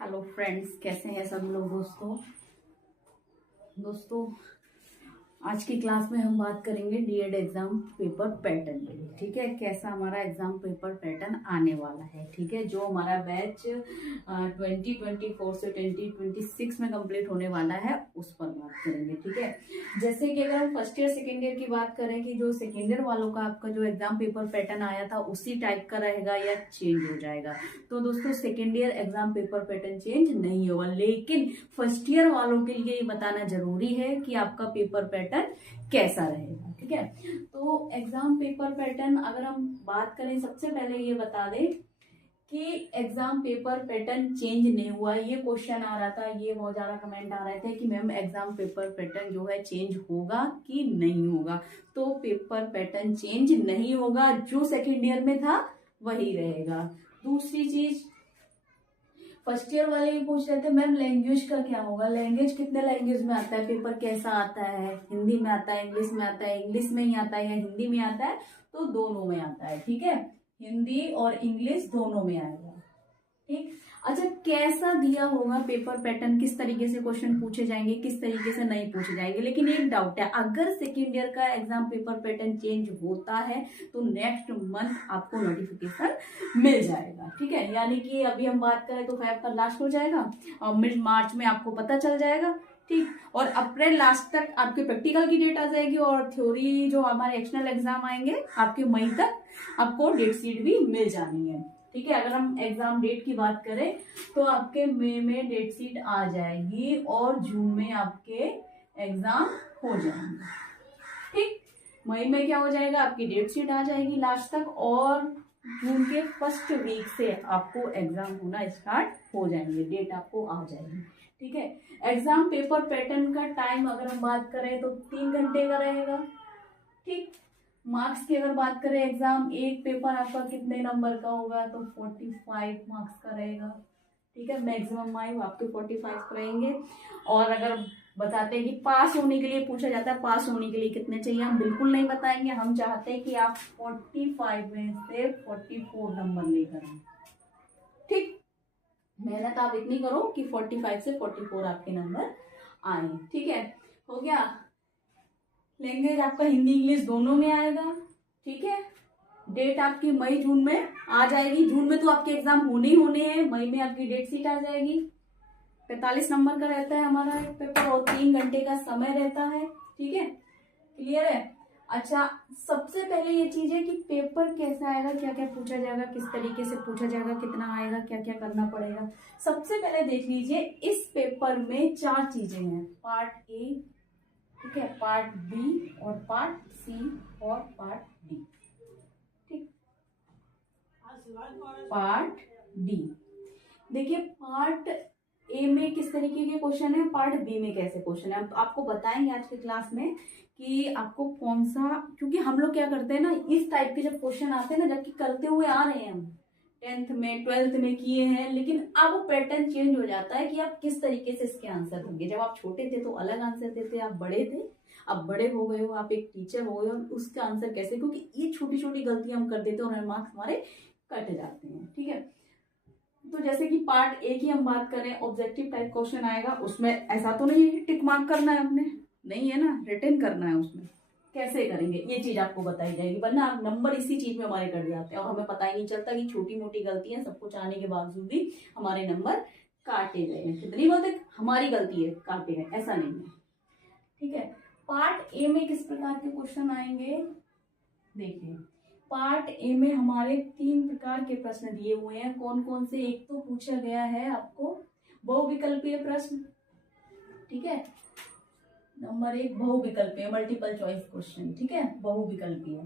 Hello friends, कैसे हैं सब लोग। दोस्तों आज की क्लास में हम बात करेंगे डीएड एग्जाम पेपर पैटर्न पे। ठीक है, कैसा हमारा एग्जाम पेपर पैटर्न आने वाला है। ठीक है, जो हमारा बैच 2024 से 2026 में कंप्लीट होने वाला है उस पर बात करेंगे। ठीक है, जैसे कि अगर हम फर्स्ट ईयर सेकेंड ईयर की बात करें कि जो सेकेंड ईयर वालों का आपका जो एग्जाम पेपर पैटर्न आया था उसी टाइप का रहेगा या चेंज हो जाएगा। तो दोस्तों second year exam paper pattern change नहीं होगा, लेकिन फर्स्ट ईयर वालों के लिए ये बताना जरूरी है कि आपका पेपर पैटर्न कैसा रहेगा। ठीक है, तो एग्जाम पेपर पैटर्न अगर हम बात करें, सबसे पहले ये बता दें कि एग्जाम पेपर पैटर्न चेंज नहीं हुआ। ये क्वेश्चन आ रहा था, ये बहुत ज्यादा कमेंट आ रहे थे कि मैम एग्जाम पेपर पैटर्न जो है चेंज होगा कि नहीं होगा। तो पेपर पैटर्न चेंज नहीं होगा, जो सेकेंड ईयर में था वही रहेगा। दूसरी चीज, फर्स्ट ईयर वाले भी पूछ रहे थे मैम लैंग्वेज का क्या होगा, लैंग्वेज कितने लैंग्वेज में आता है, पेपर कैसा आता है, हिंदी में आता है, इंग्लिश में आता है, इंग्लिश में ही आता है या हिंदी में आता है। तो दोनों में आता है। ठीक है, हिंदी और इंग्लिश दोनों में आएगा। ठीक, अच्छा कैसा दिया होगा पेपर पैटर्न, किस तरीके से क्वेश्चन पूछे जाएंगे, किस तरीके से नहीं पूछे जाएंगे। लेकिन एक डाउट है, अगर सेकेंड ईयर का एग्जाम पेपर पैटर्न चेंज होता है तो नेक्स्ट मंथ आपको नोटिफिकेशन मिल जाएगा। ठीक है, यानी कि अभी हम बात करें तो 5 का लास्ट हो जाएगा और मिड मार्च में आपको पता चल जाएगा। ठीक, और अप्रैल लास्ट तक आपके प्रैक्टिकल की डेट आ जाएगी और थ्योरी जो हमारे एक्सटर्नल एग्जाम आएंगे आपके मई तक आपको डेट शीट भी मिल जानी है। ठीक है, अगर हम एग्जाम डेट की बात करें तो आपके मई में डेट शीट आ जाएगी और जून में आपके एग्जाम हो जाएंगे। ठीक, मई में क्या हो जाएगा, आपकी डेट शीट आ जाएगी लास्ट तक और जून के फर्स्ट वीक से आपको एग्जाम होना स्टार्ट हो जाएंगे, डेट आपको आ जाएगी। ठीक है, एग्जाम पेपर पैटर्न का टाइम अगर हम बात करें तो 3 घंटे का रहेगा। ठीक, मार्क्स की अगर बात करें, एग्जाम एक पेपर आपका कितने नंबर का होगा तो 45 मार्क्स का रहेगा। ठीक है, मैक्सिमम मार्क्स आपके 45 रहेंगे। और अगर बताते हैं कि पास होने के लिए पूछा जाता है, पास होने के लिए कितने चाहिए, हम बिल्कुल नहीं बताएंगे। हम चाहते हैं कि आप 45 में से 44 नंबर लेकर आए। ठीक, मेहनत आप इतनी करो कि 45 से 44 आपके नंबर आए। ठीक है, हो गया। लैंग्वेज आपका हिंदी इंग्लिश दोनों में आएगा। ठीक है, डेट आपकी मई जून में आ जाएगी। जून में तो आपके एग्जाम होने ही होने हैं, मई में आपकी डेट शीट आ जाएगी। 45 नंबर का रहता है हमारा एक पेपर और 3 घंटे का समय रहता है। ठीक है, क्लियर है। अच्छा, सबसे पहले ये चीज है कि पेपर कैसा आएगा, क्या क्या पूछा जाएगा, किस तरीके से पूछा जाएगा, कितना आएगा, क्या क्या करना पड़ेगा। सबसे पहले देख लीजिए, इस पेपर में 4 चीजें हैं, पार्ट ए, ठीक है, पार्ट बी और पार्ट सी और पार्ट डी। ठीक, पार्ट बी देखिए, पार्ट ए में किस तरीके के क्वेश्चन है, पार्ट बी में कैसे क्वेश्चन है, आपको बताएंगे आज के क्लास में कि आपको कौन सा। क्योंकि हम लोग क्या करते हैं ना, इस टाइप के जब क्वेश्चन आते हैं ना, जबकि करते हुए आ रहे हैं हम 10th में 12th में किए हैं, लेकिन अब पैटर्न चेंज हो जाता है कि आप किस तरीके से इसके आंसर होंगे। जब आप छोटे थे तो अलग आंसर देते, आप बड़े थे, अब बड़े हो गए हो, आप एक टीचर हो गए हो, उसका आंसर कैसे, क्योंकि ये छोटी छोटी गलतियां हम कर देते हैं और मार्क्स हमारे कट जाते हैं। ठीक है, तो जैसे कि पार्ट ए की हम बात करें, ऑब्जेक्टिव टाइप क्वेश्चन आएगा। उसमें ऐसा तो नहीं है टिक मार्क करना है हमने, नहीं है ना, रिटर्न करना है। उसमें कैसे करेंगे ये चीज आपको बताई जाएगी, वरना आप नंबर इसी चीज में हमारे कट जाते हैं और हमें पता ही नहीं चलता कि छोटी मोटी गलतियां सब कुछ आने के बावजूद भी हमारे नंबर काटे गए हैं। कितनी बोलते हमारी गलती है, काटे गए, ऐसा नहीं है। ठीक है, पार्ट ए में किस प्रकार के क्वेश्चन आएंगे, देखिए पार्ट ए में हमारे 3 प्रकार के प्रश्न दिए हुए हैं। कौन कौन से, एक तो पूछा गया है आपको बहुविकल्पीय प्रश्न। ठीक है, नंबर 1 बहुविकल्पीय, मल्टीपल चॉइस क्वेश्चन। ठीक है, बहुविकल्पीय,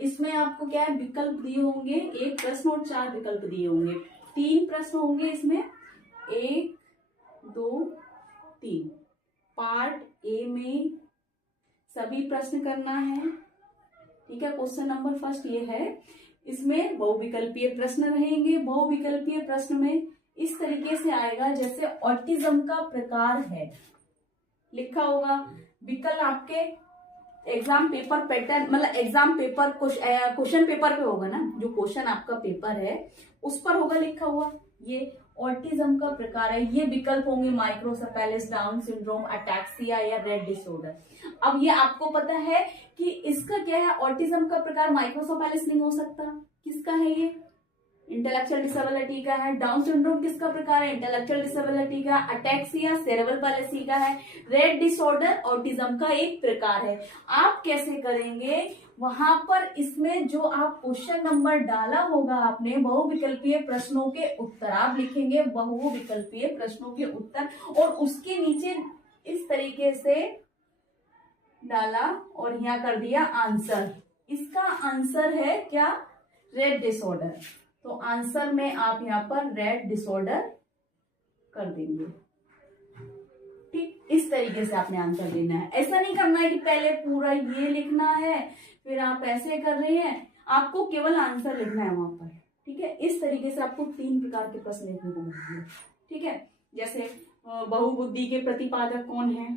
इसमें आपको क्या है, विकल्प दिए होंगे, एक प्रश्न और 4 विकल्प दिए होंगे। 3 प्रश्न होंगे इसमें, 1 2 3। पार्ट ए में सभी प्रश्न करना है। ठीक है, क्वेश्चन नंबर फर्स्ट ये है, इसमें बहुविकल्पीय प्रश्न रहेंगे। बहुविकल्पीय प्रश्न में इस तरीके से आएगा जैसे ऑटिज्म का प्रकार है, लिखा होगा, विकल्प आपके एग्जाम पेपर पैटर्न मतलब एग्जाम पेपर क्वेश्चन पेपर पे होगा ना, जो क्वेश्चन आपका पेपर है उस पर होगा लिखा हुआ ये ऑटिज्म का प्रकार है, ये विकल्प होंगे माइक्रोसेफेलिस, डाउन सिंड्रोम, अटैक्सिया या रेड डिसऑर्डर। अब ये आपको पता है कि इसका क्या है, ऑटिज्म का प्रकार माइक्रोसेफेलिस नहीं हो सकता, किसका है ये, इंटेलेक्चुअल डिसेबिलिटी का है। डाउन सिंड्रोम किसका प्रकार है, इंटेलेक्चुअल डिसेबिलिटी का। अटैक्सिया सेरेब्रल पालेसी का है। रेड डिसऑर्डर ऑटिज्म का एक प्रकार है। आप कैसे करेंगे, वहां पर इसमें जो आप क्वेश्चन नंबर डाला होगा आपने, बहुविकल्पीय प्रश्नों के उत्तर आप लिखेंगे, बहुविकल्पीय प्रश्नों के उत्तर, और उसके नीचे इस तरीके से डाला और यहां कर दिया आंसर। इसका आंसर है क्या, रेड डिसऑर्डर। तो आंसर में आप यहां पर रेड डिसऑर्डर कर देंगे। ठीक, इस तरीके से आपने आंसर देना है। ऐसा नहीं करना है कि पहले पूरा ये लिखना है फिर आप ऐसे कर रहे हैं, आपको केवल आंसर लिखना है वहां पर। ठीक है, इस तरीके से आपको 3 प्रकार के प्रश्न लिखने को मिलेंगे। ठीक है, जैसे बहुबुद्धि के प्रतिपादक कौन है,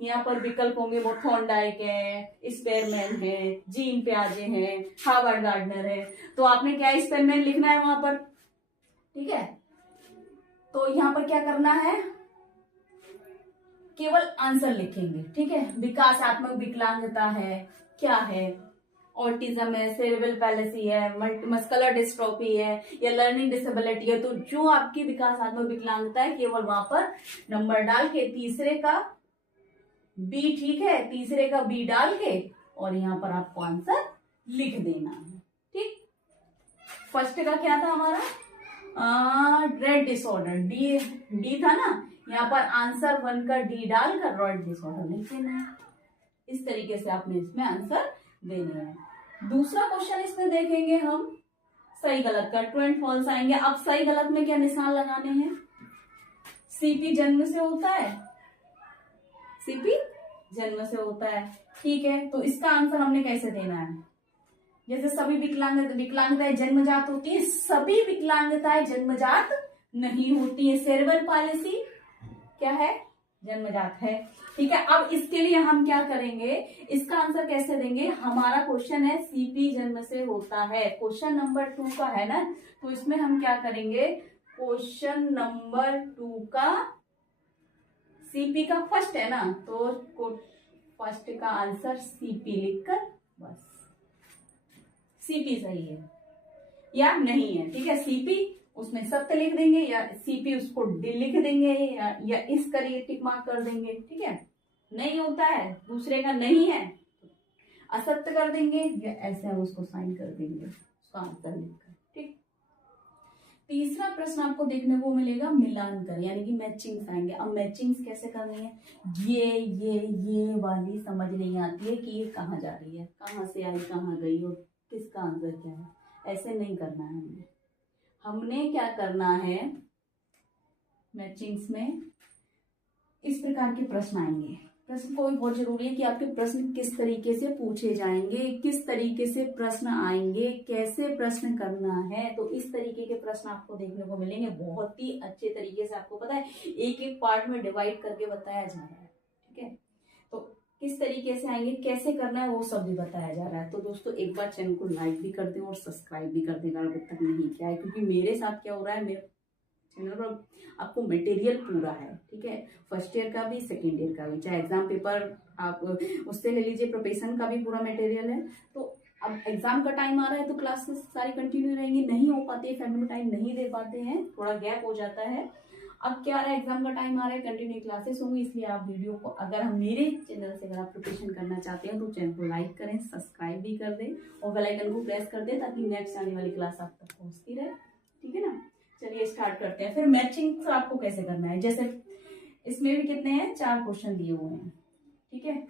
यहाँ पर विकल्प होंगे, वो थॉर्नडाइक है, स्पेरमैन है, जीन पियाजे है, हार्वर्ड गार्डनर है। तो आपने क्या स्पेरमैन लिखना है वहां पर। ठीक है, तो यहाँ पर क्या करना है, केवल आंसर लिखेंगे। ठीक है, विकासात्मक विकलांगता है, क्या है, ऑटिज्म है, सेरेब्रल पैलेसी है, मस्कुलर डिस्ट्रोफी है या लर्निंग डिसेबिलिटी है। तो जो आपकी विकासात्मक विकलांगता है केवल वहां पर नंबर डाल के, तीसरे का बी, ठीक है, तीसरे का बी डाल के और यहां पर आपको आंसर लिख देना है। ठीक, फर्स्ट का क्या था हमारा, रेड डिसऑर्डर, डी था ना, यहाँ पर आंसर 1 का डी डालकर रेड डिसऑर्डर लिख देना है। इस तरीके से आपने इसमें आंसर देने हैं। दूसरा क्वेश्चन इसमें देखेंगे हम, सही गलत का ट्रू एंड फॉल्स आएंगे। अब सही गलत में क्या निशान लगाने हैं, सीपी जन्म से होता है, सीपी जन्म से होता है। ठीक है, तो इसका आंसर हमने कैसे देना है, जैसे सभी विकलांगताएं जन्मजात होती है, सभी विकलांगताएं जन्मजात नहीं होती है। सेरेब्रल पालेसी क्या है, जन्मजात है। ठीक है, अब इसके लिए हम क्या करेंगे, इसका आंसर कैसे देंगे, हमारा क्वेश्चन है सीपी जन्म से होता है, क्वेश्चन नंबर 2 का है ना, तो इसमें हम क्या करेंगे, क्वेश्चन नंबर 2 का सीपी का फर्स्ट है ना, तो फर्स्ट का आंसर सीपी लिखकर बस, सीपी सही है या नहीं है। ठीक है, सीपी उसमें सत्य लिख देंगे या सीपी उसको डी लिख देंगे या इस करिए टिक मार्क कर देंगे। ठीक है, नहीं होता है, दूसरे का नहीं है असत्य कर देंगे या ऐसे हम उसको साइन कर देंगे, उसका आंसर लिखकर। ठीक, तीसरा प्रश्न आपको देखने को मिलेगा मिलान कर, यानी कि मैचिंग्स आएंगे। अब मैचिंग्स कैसे करनी है, ये वाली समझ नहीं आती है कि ये कहाँ जा रही है, कहाँ से आई कहाँ गई और किसका आंसर क्या है, ऐसे नहीं करना है हमने क्या करना है, मैचिंग्स में इस प्रकार के प्रश्न आएंगे। प्रश्न को भी बहुत जरूरी है कि आपके प्रश्न किस तरीके से पूछे जाएंगे, किस तरीके से प्रश्न आएंगे, कैसे प्रश्न करना है। तो इस तरीके के प्रश्न आपको देखने को मिलेंगे, बहुत ही अच्छे तरीके से आपको पता है, एक एक पार्ट में डिवाइड करके बताया जा रहा है। ठीक है, तो किस तरीके से आएंगे, कैसे करना है, वो सब भी बताया जा रहा है। तो दोस्तों एक बार चैनल को लाइक भी कर दें और सब्सक्राइब भी कर देगा अगर तक नहीं किया है, क्योंकि मेरे साथ क्या हो रहा है, मेरे चैनल पर आपको मटेरियल पूरा है। ठीक है, फर्स्ट ईयर का भी सेकेंड ईयर का भी, चाहे एग्जाम पेपर आप उससे ले लीजिए, प्रोफेशन का भी पूरा मटेरियल है। तो अब एग्जाम का टाइम आ रहा है तो क्लासेस सारी कंटिन्यू रहेंगी, नहीं हो पाती है, फैमिली टाइम नहीं दे पाते हैं, थोड़ा गैप हो जाता है। अब क्या आ रहा है, एग्जाम का टाइम आ रहा है, कंटिन्यू क्लासेस होंगी, इसलिए आप वीडियो को अगर हम मेरे चैनल से अगर आप प्रिपरेशन करना चाहते हैं तो चैनल को लाइक करें, सब्सक्राइब भी कर दें और बेल आइकन को प्रेस कर दें ताकि नेक्स्ट आने वाली क्लास आप तक पहुंचती रहे। ठीक है ना, चलिए स्टार्ट करते हैं। फिर मैचिंग आपको कैसे करना है, जैसे इसमें भी कितने हैं, 4 क्वेश्चन दिए हुए हैं। ठीक है,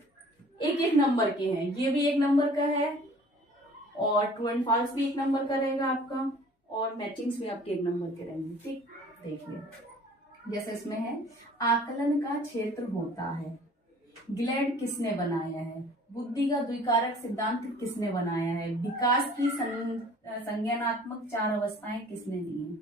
एक एक नंबर के हैं, ये भी 1 नंबर का है और ट्रू एंड फॉल्स भी 1 नंबर का रहेगा आपका और मैचिंग्स भी आपके 1 नंबर के रहेंगे। ठीक, देखिए जैसे इसमें है, आकलन का क्षेत्र होता है, ग्लैड किसने बनाया है, बुद्धि का द्विकारक सिद्धांत किसने बनाया है, विकास की संज्ञानात्मक 4 अवस्थाएं किसने दी हैं।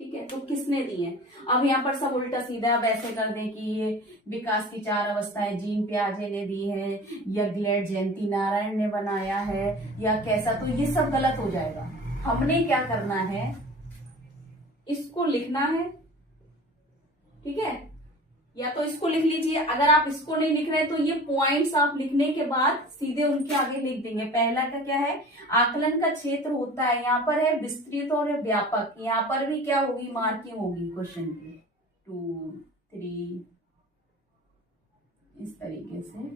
ठीक है, तो किसने दिए हैं? अब यहाँ पर सब उल्टा सीधा, अब ऐसे कर दें कि ये विकास की 4 अवस्थाएं जीन पियाजे ने दी है, या ग्लेड जयंती नारायण ने बनाया है, या कैसा, तो ये सब गलत हो जाएगा। हमने क्या करना है, इसको लिखना है, ठीक है, या तो इसको लिख लीजिए। अगर आप इसको नहीं लिख रहे तो ये पॉइंट्स आप लिखने के बाद सीधे उनके आगे लिख देंगे। पहला का क्या है, आकलन का क्षेत्र होता है, यहाँ पर है विस्तृत और व्यापक, यहाँ पर भी क्या होगी, मार्किंग होगी क्वेश्चन की 2 3 इस तरीके से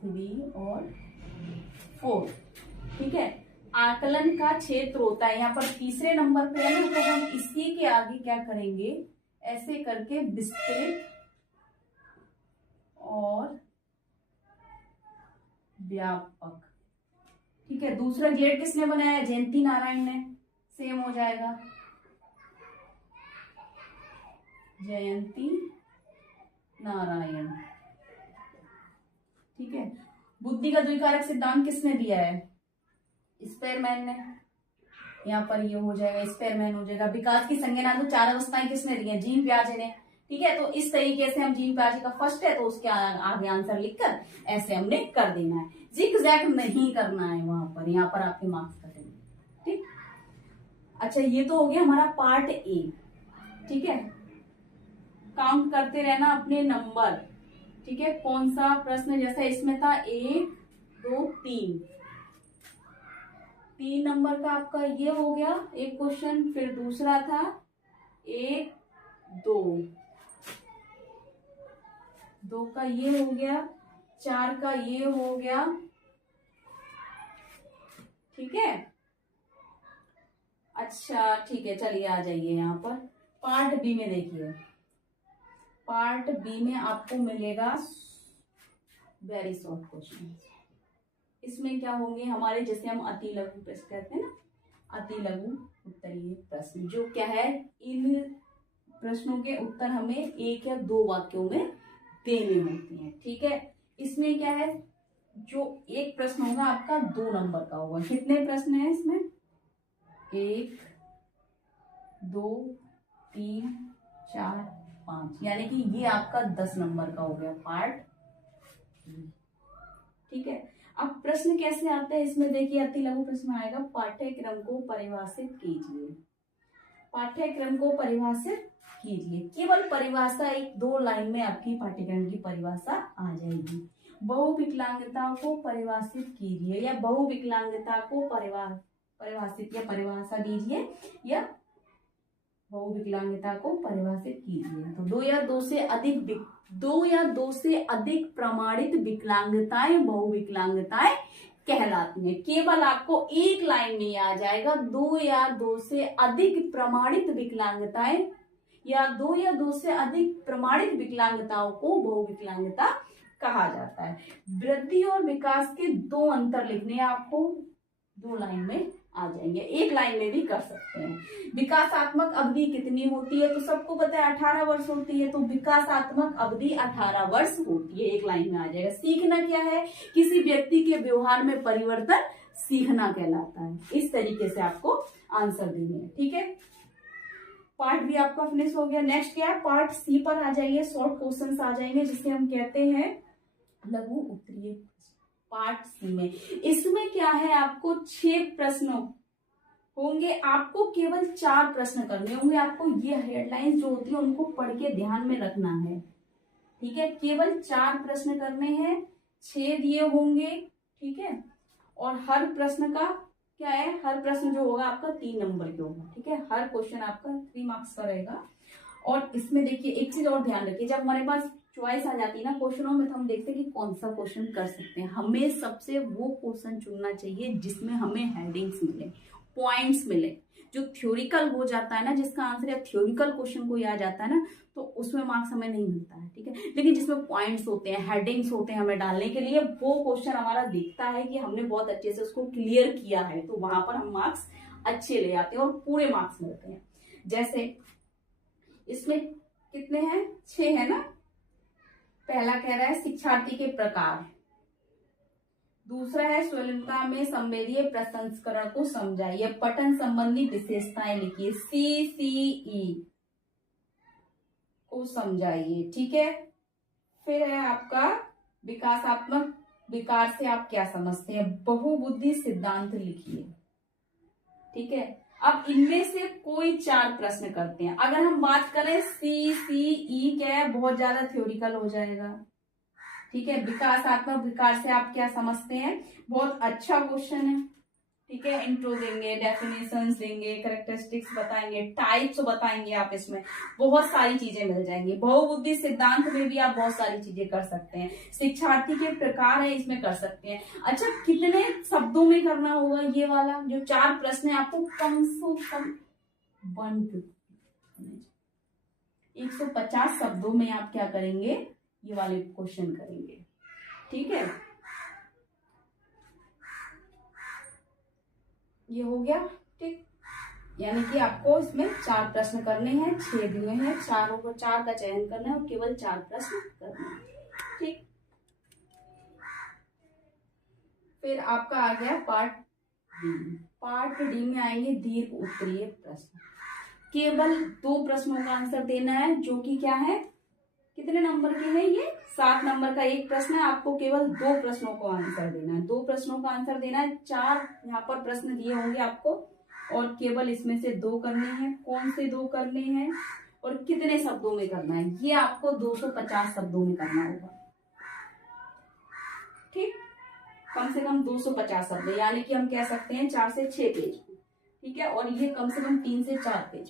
3 और 4, ठीक है। आकलन का क्षेत्र होता है, यहाँ पर तीसरे नंबर पे है ना, तो हम इसी के आगे क्या करेंगे, ऐसे करके विस्तृत और व्यापक, ठीक है। दूसरा ग्लेड किसने बनाया, जयंती नारायण ने, सेम हो जाएगा, जयंती नारायण, ठीक है। बुद्धि का द्विकारक सिद्धांत किसने दिया है, स्पेरमैन ने, यहाँ पर ये हो जाएगा, स्पेरमैन हो जाएगा। विकास की संज्ञा तो 4 अवस्थाएं किसने दी है, जीन पियाजे ने, ठीक है। तो इस तरीके से हम जीन पियाजे का फर्स्ट है तो उसके आगे आंसर लिखकर ऐसे हमने कर देना है, जिग-जैग नहीं करना है वहां पर, यहाँ पर आपके मार्क्स कटेंगे, ठीक। अच्छा, ये तो हो गया हमारा पार्ट ए, ठीक है। काउंट करते रहना अपने नंबर, ठीक है। कौन सा प्रश्न, जैसा इसमें था 1 2 3 नंबर का आपका ये हो गया एक क्वेश्चन, फिर दूसरा था 1 2 का ये हो गया, 4 का ये हो गया, ठीक है। अच्छा ठीक है, चलिए आ जाइए यहाँ पर पार्ट बी में। देखिए पार्ट बी में आपको मिलेगा वेरी शॉर्ट क्वेश्चन। इसमें क्या होंगे हमारे, जैसे हम अति लघु प्रश्न कहते हैं ना, अति लघु उत्तरीय प्रश्न, जो क्या है, इन प्रश्नों के उत्तर हमें 1 या 2 वाक्यों में देने होते हैं, ठीक है। इसमें क्या है, जो एक प्रश्न होगा आपका 2 नंबर का होगा। कितने प्रश्न है इसमें, 1 2 3 4 5, यानी कि ये आपका 10 नंबर का हो गया पार्ट, ठीक है। अब प्रश्न कैसे आते हैं इसमें, देखिए अति लघु प्रश्न आएगा, पाठ्यक्रम को परिभाषित कीजिए। पाठ्यक्रम को परिभाषित कीजिए, केवल परिभाषा 1-2 लाइन में आपकी पाठ्यक्रम की परिभाषा आ जाएगी। बहुविकलांगता को परिभाषित कीजिए, या बहुविकलांगता को परिभाषित या परिभाषा दीजिए, या बहुविकलांगता को परिभाषित कीजिए। तो 2 या 2 से अधिक प्रमाणित विकलांगताएं बहुविकलांगताएं कहलाती हैं। केवल आपको एक लाइन में आ जाएगा, 2 या 2 से अधिक प्रमाणित विकलांगताएं, या 2 या 2 से अधिक प्रमाणित विकलांगताओं को बहुविकलांगता कहा जाता है। वृद्धि और विकास के 2 अंतर लिखने आपको 2 लाइन में आ जाएंगे, एक लाइन में भी कर सकते हैं। विकासात्मक अवधि कितनी होती है, तो सबको पता है 18 वर्ष होती है, तो विकासात्मक अवधि 18 वर्ष होती है, एक लाइन में आ जाएगा। सीखना क्या है, किसी व्यक्ति के व्यवहार में परिवर्तन सीखना कहलाता है। इस तरीके से आपको आंसर देने हैं, ठीक है। पार्ट बी आपका फिनिश हो गया। नेक्स्ट क्या है, पार्ट सी पर आ जाइए। शॉर्ट क्वेश्चंस आ जाएंगे जिसे हम कहते हैं लघु उत्तरीय। पार्ट सी में इसमें क्या है, आपको 6 प्रश्न होंगे, आपको केवल 4 प्रश्न करने होंगे। आपको ये हेडलाइंस जो होती है उनको पढ़ के ध्यान में रखना है, ठीक है। केवल 4 प्रश्न करने हैं, 6 दिए होंगे, ठीक है। और हर प्रश्न का क्या है, हर प्रश्न जो होगा आपका 3 नंबर के होगा, ठीक है। हर क्वेश्चन आपका 3 मार्क्स का रहेगा। और इसमें देखिए एक चीज और ध्यान रखिए, जब हमारे पास चॉइस आ जाती है ना क्वेश्चनों में, तो हम देखते हैं कि कौन सा क्वेश्चन कर सकते हैं। हमें सबसे वो क्वेश्चन चुनना चाहिए जिसमें हमें हेडिंग्स मिले, पॉइंट्स मिले। जो थ्योरिकल हो जाता है ना, जिसका आंसर या थ्योरिकल क्वेश्चन कोई आ जाता है ना, तो उसमें मार्क्स हमें नहीं मिलता है, ठीक है। लेकिन जिसमें पॉइंट्स होते हैं, हेडिंग्स होते हैं हमें डालने के लिए, वो क्वेश्चन हमारा दिखता है कि हमने बहुत अच्छे से उसको क्लियर किया है, तो वहां पर हम मार्क्स अच्छे ले आते हैं और पूरे मार्क्स मिलते हैं। जैसे इसमें कितने हैं, 6 है ना। पहला कह रहा है शिक्षार्थी के प्रकार, दूसरा है स्वलिनता में संवेदीय प्रसंस्करण को समझाइए, पठन संबंधी विशेषताएं लिखिए, CCE को समझाइए। ठीक है, फिर है आपका विकासात्मक विकार से आप क्या समझते हैं, बहुबुद्धि सिद्धांत लिखिए। ठीक है, अब इनमें से कोई 4 प्रश्न करते हैं। अगर हम बात करें CCE क्या है, बहुत ज्यादा थ्योरिकल हो जाएगा। ठीक है, विकासात्मक विकार से आप क्या समझते हैं, बहुत अच्छा क्वेश्चन है। ठीक है, इंट्रो देंगे, डेफिनेशंस देंगे, कैरेक्टरिस्टिक्स बताएंगे, टाइप्स बताएंगे, आप इसमें बहुत सारी चीजें मिल जाएंगी। बहुबुद्धि सिद्धांत में भी आप बहुत सारी चीजें कर सकते हैं। शिक्षार्थी के प्रकार है, इसमें कर सकते हैं। अच्छा, कितने शब्दों में करना होगा ये वाला जो 4 प्रश्न है, आपको कम से कम 150 शब्दों में आप क्या करेंगे, ये वाले क्वेश्चन करेंगे। ठीक है, ये हो गया। ठीक, यानी कि आपको इसमें 4 प्रश्न करने हैं, 6 दिए हैं, 4 का चयन करना है और केवल 4 प्रश्न करने हैं। ठीक, फिर आपका आ गया पार्ट डी। पार्ट डी में आएंगे दीर्घ उत्तरीय प्रश्न। केवल 2 प्रश्नों का आंसर देना है, जो कि क्या है, कितने नंबर के हैं ये, 7 नंबर का एक प्रश्न है। आपको केवल 2 प्रश्नों को आंसर देना है, 2 प्रश्नों का आंसर देना है। 4 यहाँ पर प्रश्न दिए होंगे आपको और केवल इसमें से 2 करने हैं। कौन से 2 करने हैं और कितने शब्दों में करना है, ये आपको 250 शब्दों में करना होगा। ठीक, कम से कम 250 शब्द, यानी कि हम कह सकते हैं 4 से 6 पेज। ठीक है, और ये कम से कम 3 से 4 पेज।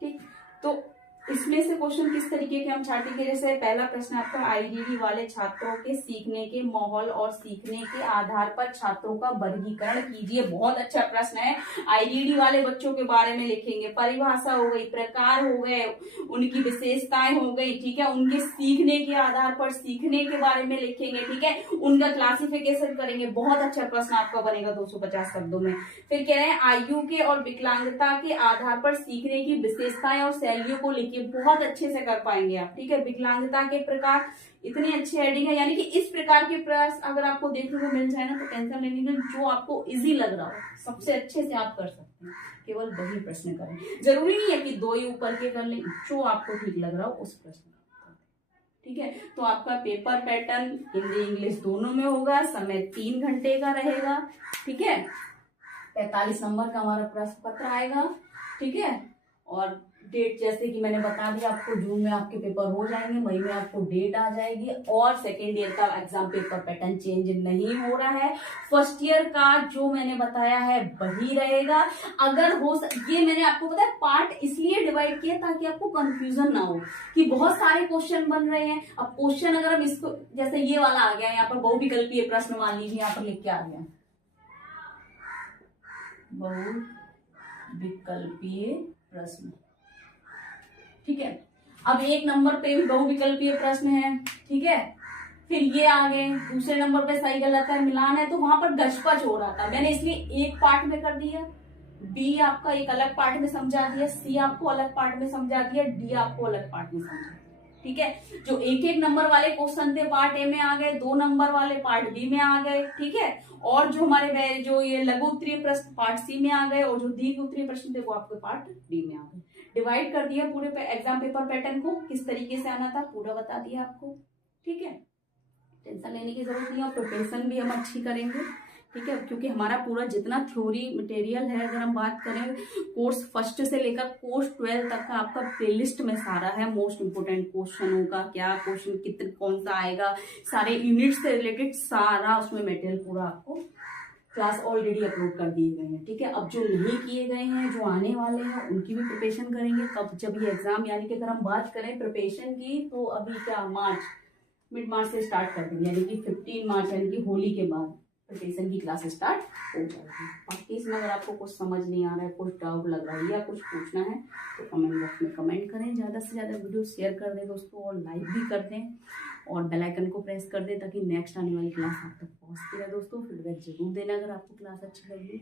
ठीक, तो इसमें से क्वेश्चन किस तरीके के हम छाटेंगे, जैसे पहला प्रश्न आपका IDD वाले छात्रों के सीखने के माहौल और सीखने के आधार पर छात्रों का वर्गीकरण कीजिए। बहुत अच्छा प्रश्न है। IDD वाले बच्चों के बारे में लिखेंगे, परिभाषा हो गई, प्रकार हो गए, उनकी विशेषताएं हो गई। ठीक है, उनके सीखने के आधार पर सीखने के बारे में लिखेंगे। ठीक है, उनका क्लासिफिकेशन करेंगे। बहुत अच्छा प्रश्न आपका बनेगा 250 शब्दों में। फिर कह रहे हैं आयु के और विकलांगता के आधार पर सीखने की विशेषताएं और शैलियों को लिखिए। बहुत अच्छे से कर पाएंगे आप। ठीक है, विकलांगता के प्रकार, इतनी अच्छी हेडिंग है, यानी कि इस प्रकार के प्रश्न अगर आपको देखने को मिल जाए ना, तो टेंशन लेने की, जो आपको इजी लग रहा हो सबसे अच्छे से आप कर सकते हैं। केवल वही प्रश्न करें, जरूरी नहीं है कि 2 ही ऊपर के कर लें, जो आपको ठीक लग रहा हो उस प्रश्न। ठीक है, तो आपका पेपर पैटर्न हिंदी इंग्लिश दोनों में होगा। समय 3 घंटे का रहेगा। ठीक है, 45 नंबर का हमारा प्रश्न पत्र आएगा। ठीक है, और डेट जैसे कि मैंने बता दिया आपको, जून में आपके पेपर हो जाएंगे, मई में आपको डेट आ जाएगी। और सेकेंड ईयर का एग्जाम पेपर पैटर्न चेंज नहीं हो रहा है। फर्स्ट ईयर का जो मैंने बताया है वही रहेगा। अगर हो ये मैंने आपको पता है पार्ट इसलिए डिवाइड किया ताकि आपको कंफ्यूजन ना हो कि बहुत सारे क्वेश्चन बन रहे हैं। अब क्वेश्चन अगर हम इसको, जैसे ये वाला आ गया यहाँ पर बहुविकल्पीय प्रश्न, मान लीजिए यहाँ पर लिख के आ गया बहुविकल्पीय प्रश्न। ठीक है, अब 1 नंबर पे भी बहुविकल्पीय प्रश्न है। ठीक है, फिर ये आ गए, दूसरे नंबर पे सही गलत है मिलान है, तो वहां पर गजपच हो रहा था। मैंने इसलिए एक पार्ट में कर दिया, बी आपका एक अलग पार्ट में समझा दिया, सी आपको अलग पार्ट में समझा दिया, डी आपको अलग पार्ट में समझा दिया। ठीक है, जो 1-1 नंबर वाले क्वेश्चन थे पार्ट ए में आ गए, 2 नंबर वाले पार्ट बी में आ गए। ठीक है, और जो हमारे जो ये लघु उत्तरीय प्रश्न पार्ट सी में आ गए, और जो दीर्घ उत्तरीय प्रश्न थे वो आपके पार्ट डी में आ गए। डिवाइड कर दिया पूरे एग्जाम पेपर पैटर्न को, किस तरीके से आना था पूरा बता दिया आपको। ठीक है, टेंशन लेने की जरूरत नहीं है, और प्रिपरेशन भी हम अच्छी करेंगे। ठीक है, क्योंकि हमारा पूरा जितना थ्योरी मटेरियल है, अगर हम बात करें कोर्स फर्स्ट से लेकर कोर्स 12 तक का आपका प्लेलिस्ट में सारा है। मोस्ट इंपोर्टेंट क्वेश्चनों का क्या क्वेश्चन कितने कौन सा आएगा, सारे यूनिट से रिलेटेड सारा उसमें मटेरियल पूरा आपको क्लास ऑलरेडी अपलोड कर दिए गए हैं। ठीक है, अब जो नहीं किए गए हैं, जो आने वाले हैं, उनकी भी प्रिपरेशन करेंगे। कब, जब ये एग्जाम, यानी कि अगर हम बात करें प्रिपरेशन की, तो अभी क्या मिड मार्च से स्टार्ट कर देंगे, यानी कि 15 मार्च यानी कि होली के बाद प्रिपरेशन की क्लास स्टार्ट हो जाएगी। बाकी इसमें अगर आपको कुछ समझ नहीं आ रहा है, कुछ डाउट लग रहा है या कुछ पूछना है, तो कमेंट बॉक्स में कमेंट करें। ज़्यादा से ज़्यादा वीडियो शेयर कर दें दोस्तों, और लाइक भी कर दें, और बेल आइकन को प्रेस कर दें ताकि नेक्स्ट आने वाली क्लास आप तक पहुँचती रहे। दोस्तों फीडबैक जरूर देना अगर आपको क्लास अच्छी लगी।